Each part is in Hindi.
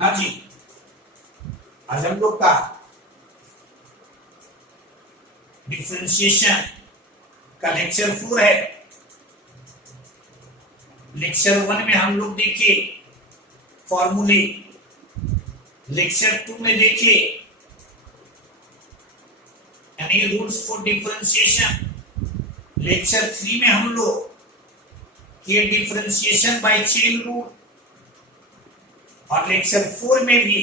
हाँ जी, आज हम लोग का डिफरेंशिएशन का लेक्चर 4 है। लेक्चर 1 में हम लोग देखे फॉर्मूले, लेक्चर 2 में देखे यानी रूल्स फॉर डिफरेंशिएशन, लेक्चर 3 में हम लोग किए डिफरेंशिएशन बाय चेन रूल, और लेक्चर 4 में भी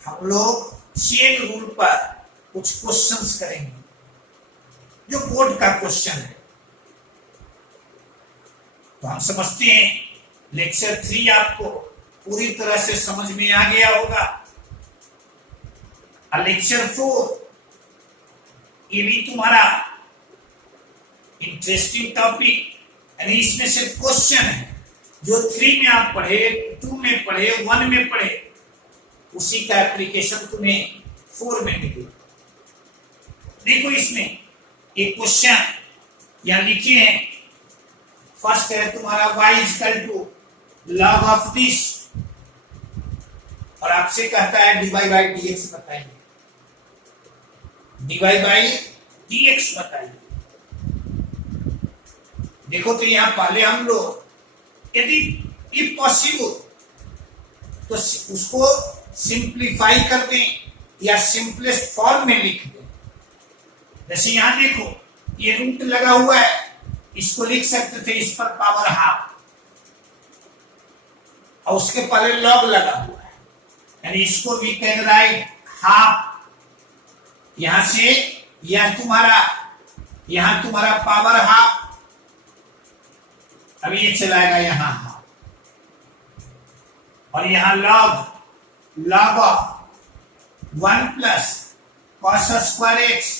हम लोग चेन रूल पर कुछ क्वेश्चंस करेंगे जो बोर्ड का क्वेश्चन है। तो हम समझते हैं लेक्चर 3 आपको पूरी तरह से समझ में आ गया होगा। और लेक्चर 4 ये भी तुम्हारा इंटरेस्टिंग टॉपिक, यानी इसमें से क्वेश्चन है जो 3 में आप पढ़े, 2 में पढ़े, 1 में पढ़े, उसी का एप्लीकेशन तुम्हें 4 में मिलेगा। देखो इसमें एक क्वेश्चन यहां लिखे हैं। फर्स्ट है तुम्हारा y equal to log of this, और आपसे कहता है dy बाई dx बताइए, dy बाई dx बताइए। देखो तो यहां पहले हम लोग यदि इफ पॉसिबल तो उसको सिंप्लीफाई कर दें या सिंपलेस्ट फॉर्म में लिख दें। जैसे यहां देखो ये रूट लगा हुआ है, इसको लिख सकते थे इस पर पावर हाफ, और उसके पहले लॉग लगा हुआ है, यानी इसको वी कैन राइट हाफ। यहां से यहां तुम्हारा पावर हाफ, अब ये चलाएगा यहां हाफ, और यहां log of 1 plus cos square x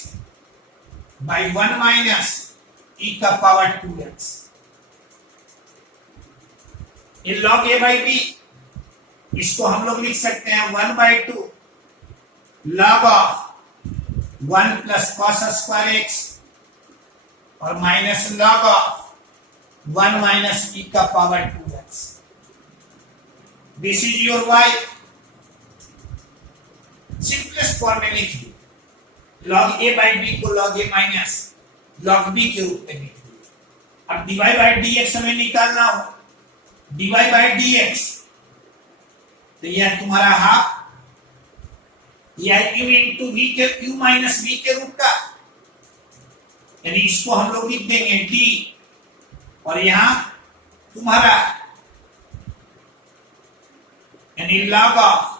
by 1 minus e का पावर 2x। ये लॉग ए बाई बी, इसको हम लोग लिख सकते हैं 1/2 log of 1 plus cos square x और minus log of 1 minus e का power 2x। This is your y। Simplest form में लिख दिए, लॉग ए बाई बी को लॉग ए माइनस लॉग बी के रूप में लिख दिए। अब dy बाई dx हमें निकालना हो, dy बाई dx तो यह तुम्हारा हाफ, यह u इंटू v के u माइनस v के रूप का, यानी इसको हम लोग लिख देंगे d, और यहां तुम्हारा यानी log of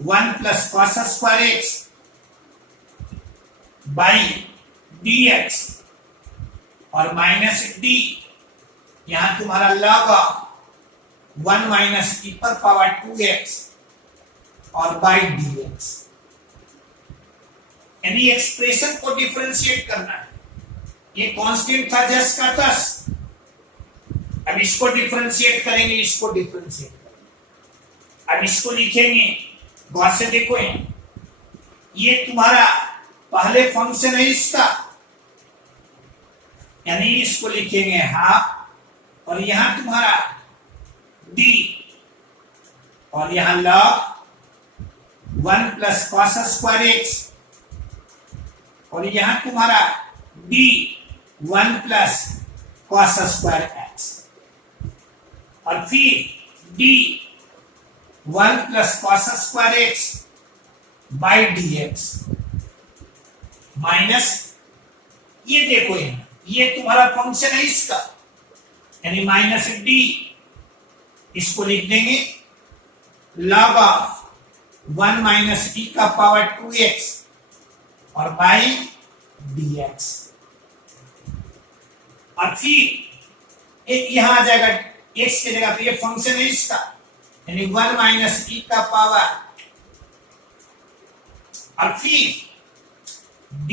1 plus cos square x by dx और माइनस d, यहां तुम्हारा लॉग ऑफ 1 माइनस e पर पावर 2x और बाई dx, यानी एक्सप्रेशन को डिफरेंशिएट करना है। ये कांस्टेंट था जस का तस, अब इसको डिफरेंशिएट करेंगे, इसको डिफरेंशिएट करेंगे। अब इसको लिखेंगे गौर से देखो, ये तुम्हारा पहले फंक्शन है इसका, यानी इसको लिखेंगे हाफ, और यहां तुम्हारा d, और यहां log 1 plus cos square x, और यहां तुम्हारा d 1 plus cos square x, और फिर d 1 plus cos square x by dx minus, ये देखो ये तुम्हारा फंक्शन है इसका, यानी माइनस d, इसको लिख देंगे लॉग ऑफ 1 माइनस e का पावर 2x और बाई dx, और फिर एक यहां आ जाएगा x की जगह, तो ये फंक्शन है इसका, यानी 1 माइनस e का पावर, और फिर d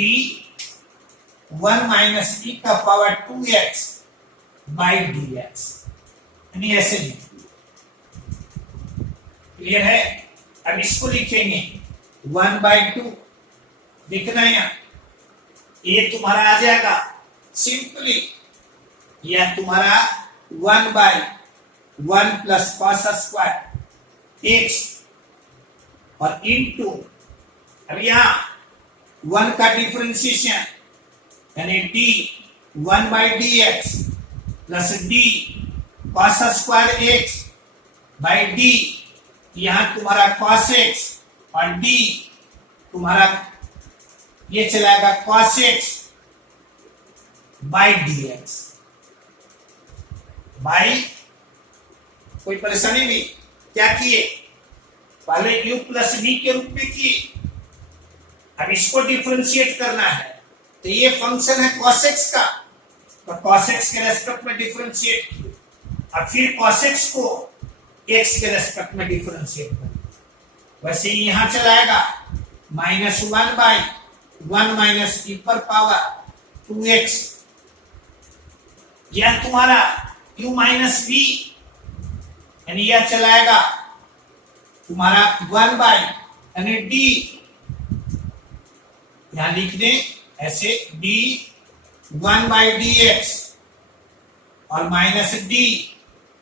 1 माइनस e का पावर 2x बाई dx, यानी ऐसे लिखिए। क्लियर है? अब इसको लिखेंगे 1/2, दिखना है यहाँ, ये तुम्हारा आ जाएगा सिंपली, यह तुम्हारा 1/1 प्लस कॉस स्क्वायर एक्स और इनटू, अब यहां 1 का डिफरेंशिएशन यानी D 1/dx plus D cos square x by d, यहां तुम्हारा cos x और डी तुम्हारा ये चलाएगा cos x by dx by, कोई परेशानी नहीं। क्या किए, पहले u प्लस v के रूप में किए, अब इसको डिफरेंशिएट करना है तो ये फंक्शन है cos x का, तो cos x के रेस्पेक्ट में डिफरेंशिएट किए, अब फिर cos x को x के रेस्पेक्ट में डिफरेंशिएट करें। वैसे ही यहां चलाएगा -1/1 माइनस e पर पावर 2x, यह तुम्हारा u माइनस v, यानी यह चलाएगा तुम्हारा 1 यानी d, यहां लिख दें ऐसे d 1/dx और माइनस d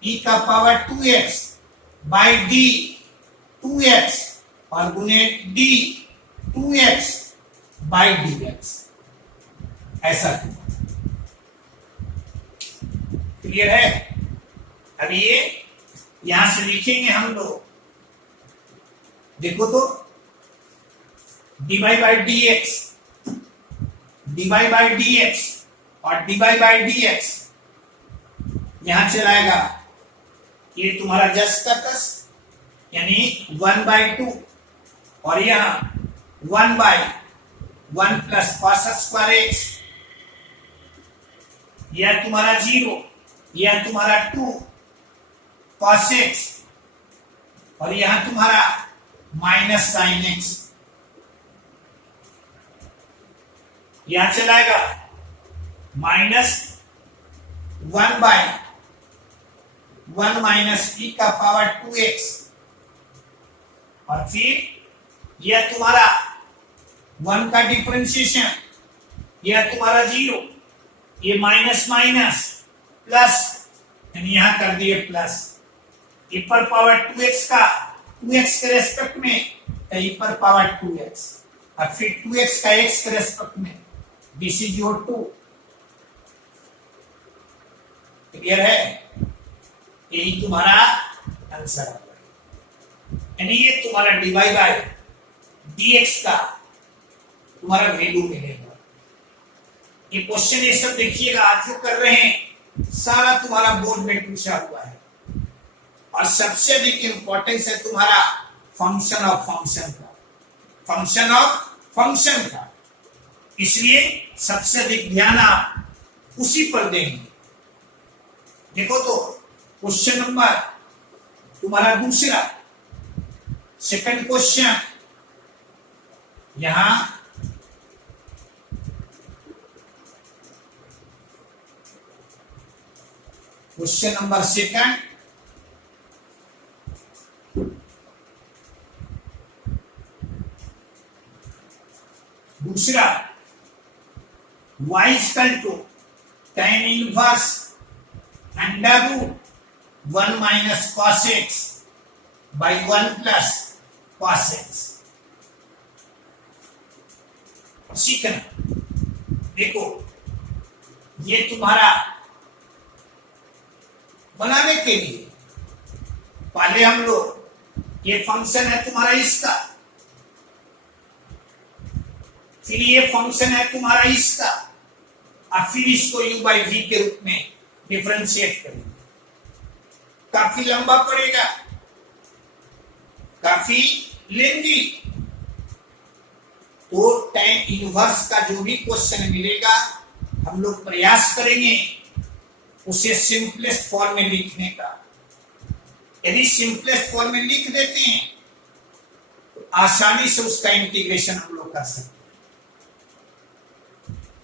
e का power 2x by d 2x और गुने d 2x बाई dx, ऐसा क्लियर है। अब ये यहां से लिखेंगे हम लोग, देखो तो dy बाई dx और dy बाई dx यहां चलाएगा, ये तुम्हारा जस्ट का तस यानी 1/2 और यहां 1/1 प्लस cos स्क्वायर x, यह तुम्हारा 0, यह तुम्हारा 2 cos x और यहां तुम्हारा माइनस sin x, यहां चलाएगा -1/1 माइनस e का पावर 2x और फिर यह तुम्हारा 1 का डिफरेंशिएशन, यह तुम्हारा 0, ये माइनस माइनस प्लस, यानी यहां कर दिए प्लस, e पर पावर 2x का 2x के रेस्पेक्ट में e पर पावर 2x और फिर 2x का x के रेस्पेक्ट में BC जोड़ 2, क्लियर है, यही तुम्हारा आंसर है। यानी ये तुम्हारा dy बाई dx का तुम्हारा वैल्यू मिलेगा। ये क्वेश्चन ये सब देखिएगा, आज जो कर रहे हैं सारा तुम्हारा बोर्ड में पूछा हुआ है और सबसे अधिक इंपॉर्टेंस है तुम्हारा फंक्शन ऑफ फंक्शन का, फंक्शन ऑफ फंक्शन का, इसलिए सबसे अधिक ध्यान आप उसी पर देंगे। देखो तो क्वेश्चन नंबर तुम्हारा दूसरा, सेकंड क्वेश्चन, यहां क्वेश्चन नंबर सेकंड, दूसरा y equal to tan inverse under root 1 minus cos x by 1 plus cos x। सीखना, देखो ये तुम्हारा बनाने के लिए पहले हम लोग, ये फंक्शन है तुम्हारा इसका, फिर ये फंक्शन है तुम्हारा इसका और फिर इसको u बाई v के रूप में डिफरेंशिएट करेंगे। काफी लंबा पड़ेगा, काफी लेंदी, तो tan इनवर्स का जो भी क्वेश्चन मिलेगा हम लोग प्रयास करेंगे उसे सिंपलेस्ट फॉर्म में लिखने का। यदि सिंपलेस्ट फॉर्म में लिख देते हैं तो आसानी से उसका इंटीग्रेशन हम लोग कर सकते हैं।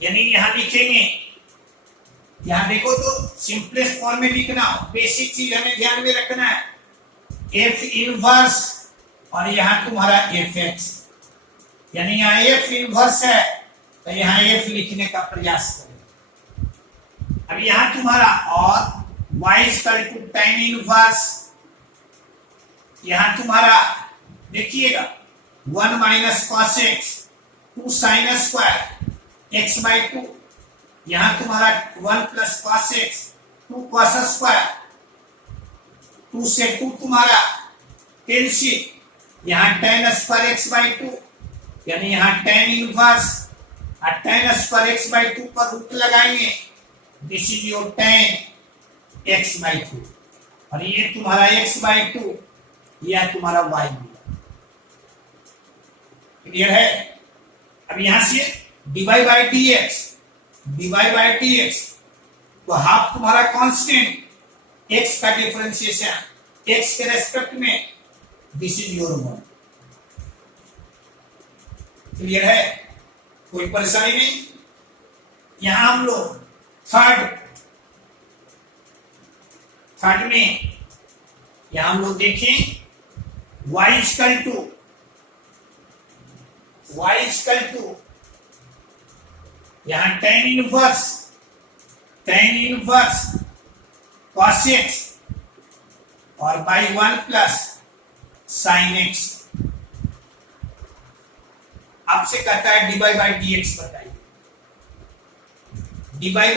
यानी यहां लिखेंगे, यहां देखो तो सिंपलेस्ट फॉर्म में लिखना, बेसिक चीज हमें ध्यान में रखना है, f इनवर्स और यहां तुम्हारा fx, यानी यहां f इनवर्स है तो यहां f लिखने का प्रयास करें। अब यहां तुम्हारा और y equal to tan inverse, यहां तुम्हारा देखिएगा 1 minus cos x 2 sine square x by 2, यहां तुम्हारा 1 plus cos x 2 cos square, 2 से 2 तुम्हारा कैंसिल, यहां tan स्क्वायर एक्स बाई 2, यानी यहां tan इनवर्स और tan स्क्वायर एक्स बाई 2 पर रूट लगाएंगे, this is your tan x by 2, और ये तुम्हारा x बाई 2, यह तुम्हारा y मिला। क्लियर है? अब यहां से dy बाई dx, तो हाफ तुम्हारा कांस्टेंट x का डिफरेंशिएशन x के रेस्पेक्ट में, दिस इज योर 1। क्लियर है? कोई परेशानी नहीं। यहां हम लोग थर्ड में यहां हम लोग देखें y इक्वल टू यहां tan इनवर्स cos x और बाई 1 प्लस sin x। आपसे कहता है dy बाई dx बताइए, dy बाई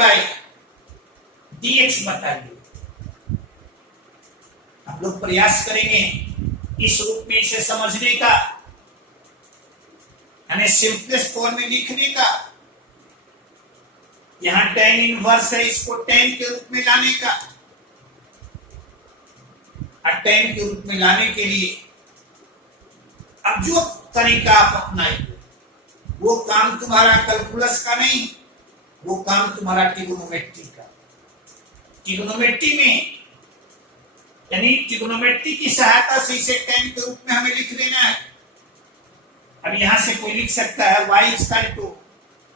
dx बताइए। आप लोग प्रयास करेंगे इस रूप में इसे समझने का, यानी सिंपलेस्ट फॉर्म में लिखने का। यहां tan इनवर्स है, इसको tan के रूप में लाने का, और tan के रूप में लाने के लिए अब जो तरीका आप अपनाएंगे वो काम तुम्हारा कैलकुलस का नहीं, वो काम तुम्हारा ट्रिग्नोमेट्री का। ट्रिग्नोमेट्री में यानी ट्रिग्नोमेट्री की सहायता से इसे tan के रूप में हमें लिख देना है। अब यहां से कोई लिख सकता है y equal to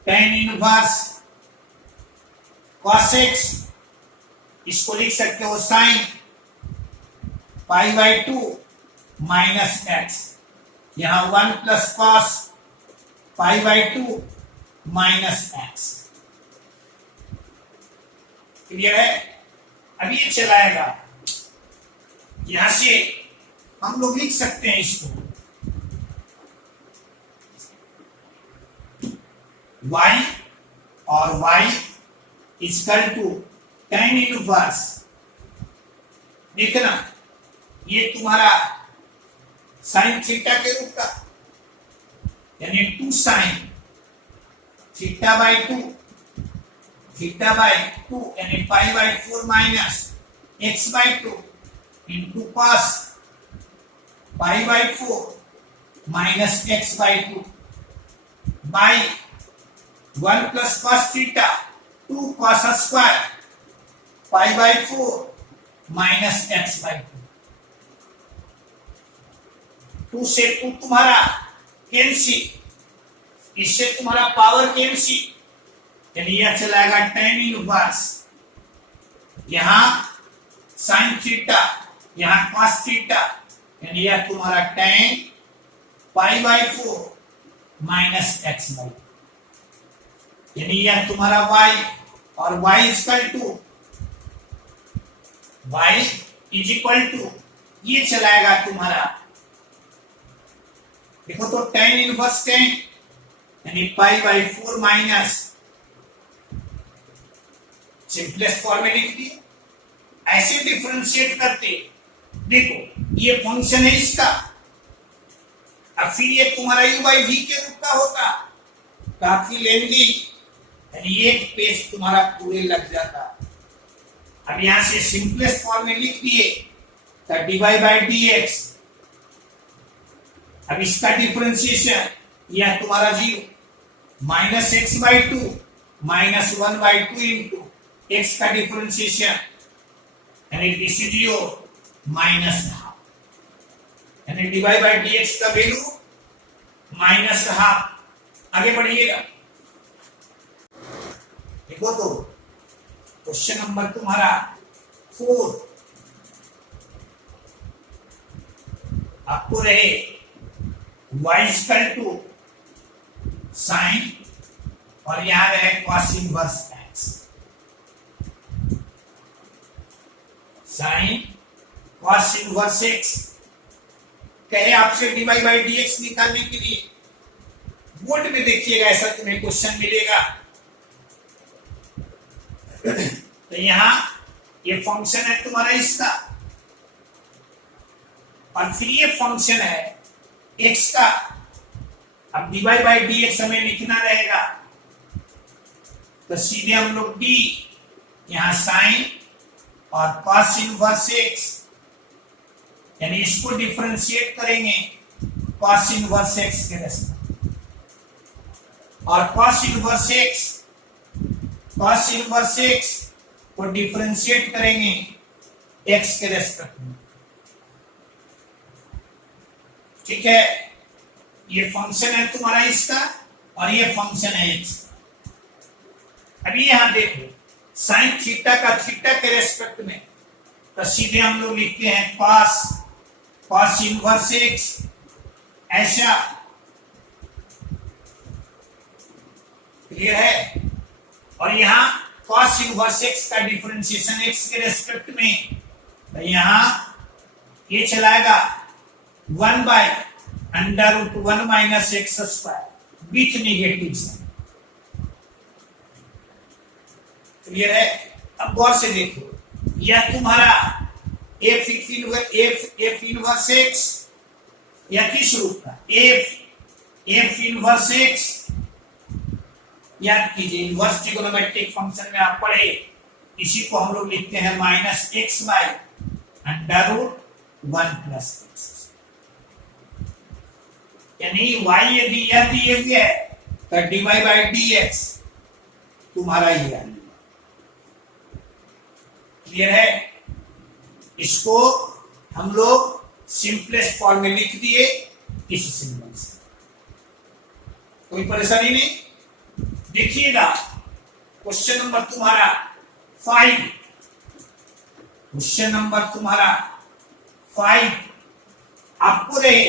tan inverse cos x, इसको लिख सकते हो sin pi by 2 minus x, यहां 1 plus cos pi by 2 minus x। Clear है? अब ये चलाएगा, यहां से हम लोग लिख सकते हैं इसको y और y equal to tan inverse, देखना ये तुम्हारा साइन थीटा के रूप का, यानी 2 साइन थीटा बाई 2 यानी pi by 4 minus x by 2 into cos pi by 4 minus x by 2 by 1 plus cos theta 2 cos square pi by 4 minus x by 2 से 2 तुम्हारा कैंसिल, इससे तुम्हारा पावर कैंसिल, यानी यह चलाएगा tan इनवर्स, यहां sin थीटा यहां cos थीटा, यानी यह तुम्हारा tan pi by 4 minus x by, यानी यह तुम्हारा y, और y इज इक्वल टू ये चलाएगा तुम्हारा, देखो तो tan इनवर्स tan यानी pi by 4 minus, simplest form में लिख दिया। ऐसे डिफरेंशिएट करते, देखो ये फंक्शन है इसका, अब फिर ये तुम्हारा u बाई v के रूप का होता, काफी लेंदी, यानी एक पेज तुम्हारा पूरे लग जाता। अब यहां से सिंपलेस्ट फॉर्म में लिख दिए तो dy बाई dx, अब इसका डिफरेंशिएशन यह तुम्हारा 0 minus x by 2 minus 1 by 2 into x का डिफरेंशिएशन, यानी this is your minus half, यानी dy बाई dx का वैल्यू माइनस हाफ। आगे बढ़िएगा, देखो तो क्वेश्चन नंबर तुम्हारा 4, आपको रहे y इक्वल टू साइन और यहां रहे cos inverse x, sine cos inverse x कहे आपसे dy बाई dx निकालने के लिए, बोर्ड में देखिएगा ऐसा तुम्हें क्वेश्चन मिलेगा। तो यहां ये फंक्शन है तुम्हारा इसका, और फिर ये फंक्शन है x का। अब dy बाई dx हमें लिखना रहेगा, तो सीधे हम लोग d यहां साइन और कॉस इनवर्स x, यानी इसको डिफरेंशिएट करेंगे कॉस इनवर्स x के रेस्पेक्ट, और कॉस इनवर्स x को डिफरेंशिएट करेंगे x के रेस्पेक्ट में। ठीक है, ये फंक्शन है तुम्हारा इसका, और ये फंक्शन है x। अभी यहां देखो साइन थीटा का थीटा के रेस्पेक्ट में, तो सीधे हम लोग लिखते हैं कॉस इनवर्स x, ऐसा क्लियर है। और यहां कॉस इनवर्स x का डिफरेंशिएशन x के रेस्पेक्ट में, तो यहां ये चलाएगा 1 by under root 1 minus x square with negative sign. Clear है। अब गौर से देखो, यह तुम्हारा f इनवर्स x या किस रूप का f इनवर्स x, याद कीजिए इनवर्स ट्रिगोनोमेट्रिक फंक्शन में आप पढ़े, इसी को हम लोग लिखते हैं minus x by under root 1 plus x, यानी y यदि यह दिए हुए है तो dy बाई dx तुम्हारा ही है। क्लियर है। इसको हम लोग सिंपलेस्ट फॉर्म में लिख दिए इस सिंबल से, कोई परेशानी नहीं। देखिएगा क्वेश्चन नंबर तुम्हारा 5, क्वेश्चन नंबर तुम्हारा 5 आपको रहे।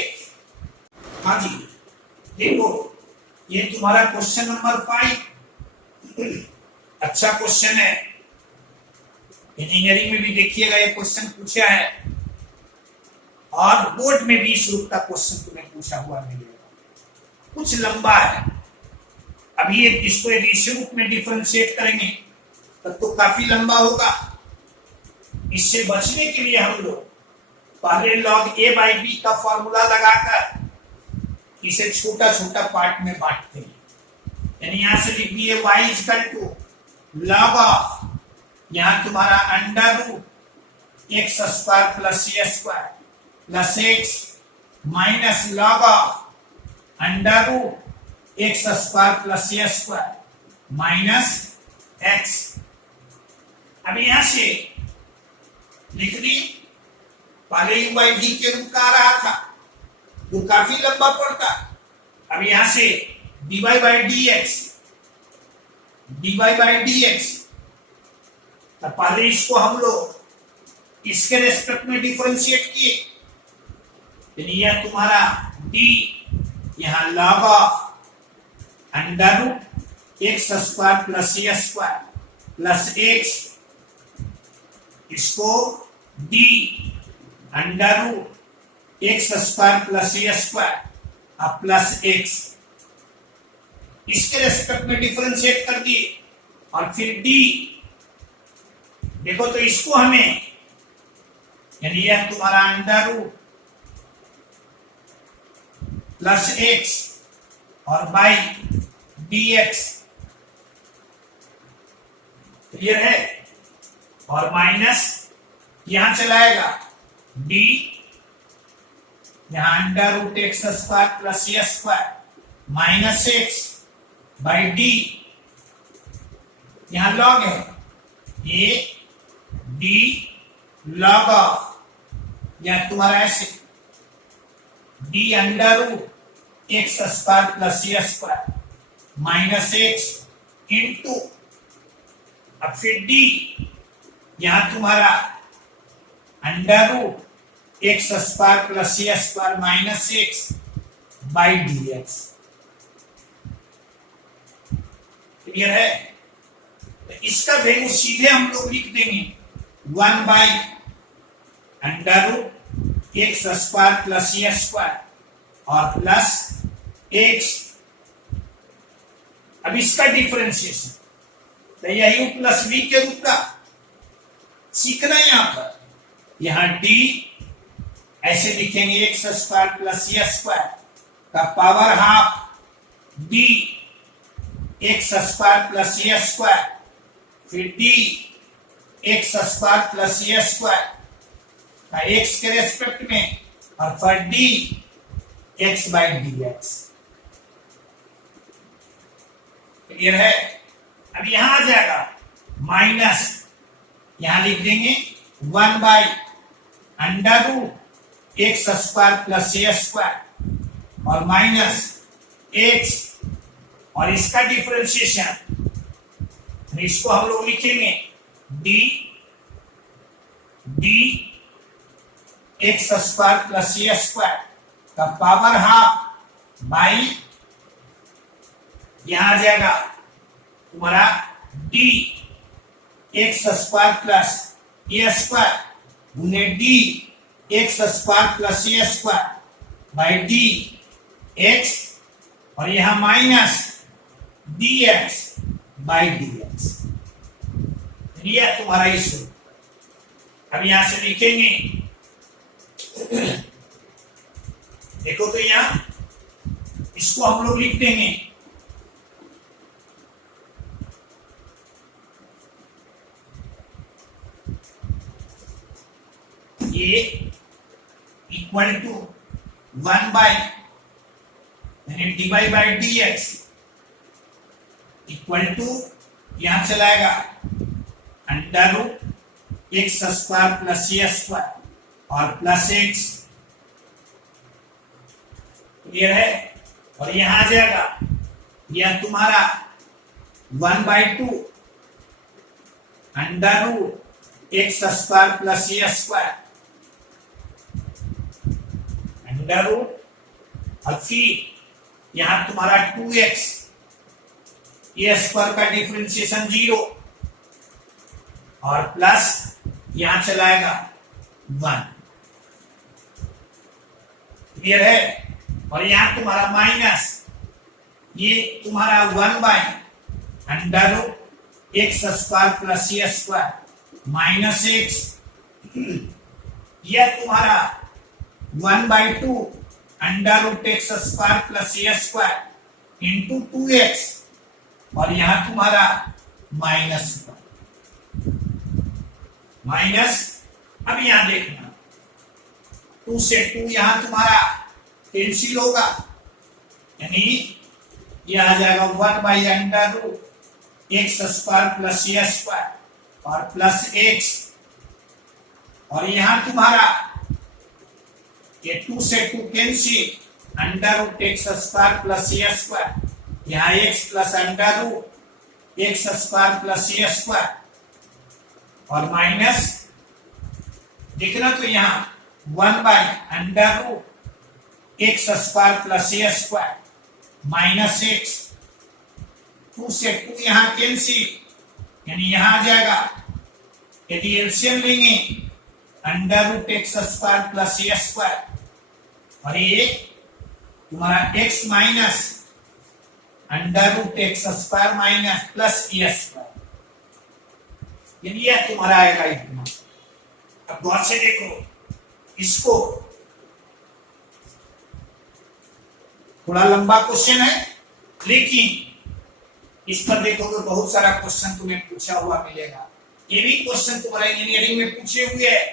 हाँ जी, देखो ये तुम्हारा क्वेश्चन नंबर 5 अच्छा क्वेश्चन है। इंजीनियरिंग में भी देखिएगा ये क्वेश्चन पूछा है, और बोर्ड में भी इस रूप का क्वेश्चन तुम्हें पूछा हुआ मिलेगा। कुछ लंबा है, अभी इसको एक इस रूप में डिफरेंशिएट करेंगे तो काफी लंबा होगा। इससे बचने के लिए हम लोग पहले log a बाई b का फॉर्मूला लगाकर इसे छोटा छोटा पार्ट में बांटते हैं। यानी यहां से लिख दिए y equal to log of, यहां तुम्हारा under root x square plus a square plus x minus log of under root x square plus a square minus x. अब यहां से लिख दी, पहले यू बाई डी के रूप का आ रहा था जो काफी लंबा पड़ता। अब यहां से dy बाई डी एक्स, तो पहले इसको हम लोग इसके रेस्पेक्ट में डिफरेंशिएट किए, यानी यह तुम्हारा d यहां log of under root x square plus a square plus x, इसको d under root x square plus a square अब प्लस एक्स, इसके रेस्पेक्ट में डिफरेंशिएट कर दिए। और फिर d देखो, तो इसको हमें, यानी यह तुम्हारा अंडर रूट प्लस एक्स और बाई dx, क्लियर है। और माइनस यहां चलाएगा d, यहां under root x square plus a square minus x by d, यहां लॉग है a d log ऑफ, यह तुम्हारा ऐसे d under root x square plus a square minus x into, अब फिर d यहां तुम्हारा under root x square plus a square minus x by d x. Clear है। तो इसका वैल्यू सीधे हम लोग लिख देंगे 1 by under root x square plus a square और प्लस एक्स। अब इसका डिफरेंशिएशन तो यह u प्लस v के रूप का सीखना है। यहां पर यहां d ऐसे लिखेंगे x square plus a square का power half d x square plus a square, फिर d x square plus a square का एक्स के रेस्पेक्ट में और फिर d x by d x. Clear है। अब यहां आ जाएगा माइनस, यहां लिख देंगे 1 by under root x square plus a square और माइनस एक्स और इसका डिफरेंशिएशन, इसको हम लोग लिखेंगे d x square plus a square का पावर हाफ बाई, यहां आ जाएगा तुम्हारा d x square plus a square गुने d x square plus a square by d x और यहां minus d x by d x. यह तुम्हारा इशू। अब यहां से लिखेंगे, देखो तो यहां इसको हम लोग लिख देंगे ये equal to 1 by d y by d x equal to यहां चलाएगा under root x square plus a square और प्लस एक्स। क्लियर है। और यहां आ जाएगा यह तुम्हारा 1 by two under root x square plus a square under root और फिर यहां तुम्हारा 2x ए स्क्वायर का डिफरेंशिएशन 0 और प्लस यहां चलाएगा 1। क्लियर है। और यहां तुम्हारा माइनस ये तुम्हारा 1 by under root x square plus a square minus x, यह तुम्हारा 1 by two under root x square plus a square into 2x और यहां तुम्हारा माइनस माइनस। अब यहां देखना 2 से 2 यहां तुम्हारा कैंसिल होगा, यानी यह आ जाएगा 1 by under root x square plus a square और प्लस एक्स और यहां तुम्हारा ये 2 से 2 cancel under root x square plus a square, यहां x plus under root x square plus a square और माइनस देखना तो यहां 1 by under root x square plus a square minus x, 2 से 2 यहां कैंसिल यानी यहां आ जाएगा, यदि एलसीएम लेंगे under root x square plus a square और ये तुम्हारा x minus under root x square minus plus a square, यानी यह तुम्हारा आएगा इतना। अब गौर से देखो इसको, थोड़ा लंबा क्वेश्चन है लेकिन इस पर देखोगे बहुत सारा क्वेश्चन तुम्हें पूछा हुआ मिलेगा। ये भी क्वेश्चन तुम्हारा इंजीनियरिंग में पूछे हुए है।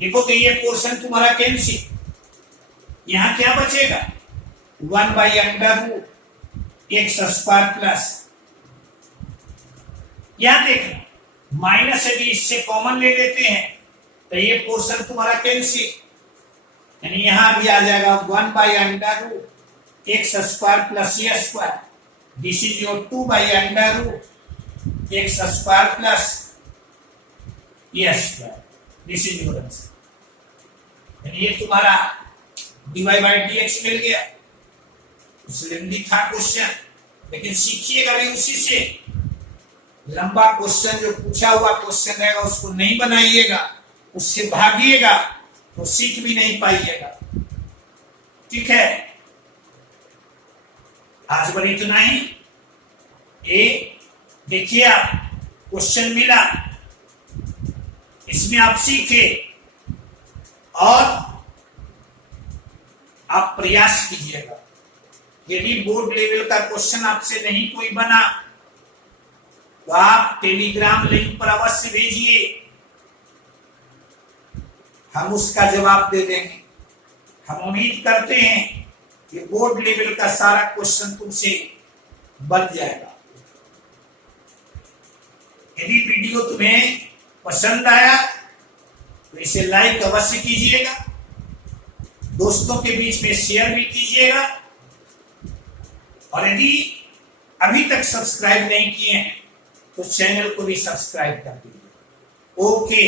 देखो तो ये पोर्शन तुम्हारा कैंसिल, यहां क्या बचेगा 1 by under root x square plus, यहां देखना माइनस यदि इससे कॉमन ले लेते हैं तो ये पोर्शन तुम्हारा कैंसिल, यानी यहां भी आ जाएगा 1 by under root x square plus a square, this is your 2 by under root x square plus a square, this is your answer. ये तुम्हारा dy बाई dx मिल गया। लेंदी था क्वेश्चन, लेकिन सीखिएगा भी उसी से। लंबा क्वेश्चन जो पूछा हुआ क्वेश्चन रहेगा उसको नहीं बनाइएगा, उससे भागिएगा तो सीख भी नहीं पाइएगा। ठीक है, आज बड़ी इतना ही। ये देखिए, आप क्वेश्चन मिला, इसमें आप सीखे और आप प्रयास कीजिएगा। यदि बोर्ड लेवल का क्वेश्चन आपसे नहीं कोई बना तो आप टेलीग्राम लिंक पर अवश्य भेजिए, हम उसका जवाब दे देंगे। हम उम्मीद करते हैं कि बोर्ड लेवल का सारा क्वेश्चन तुमसे बन जाएगा। यदि वीडियो तुम्हें पसंद आया तो इसे लाइक अवश्य कीजिएगा, दोस्तों के बीच में शेयर भी कीजिएगा, और यदि अभी तक सब्सक्राइब नहीं किए हैं तो चैनल को भी सब्सक्राइब कर दीजिए। ओके।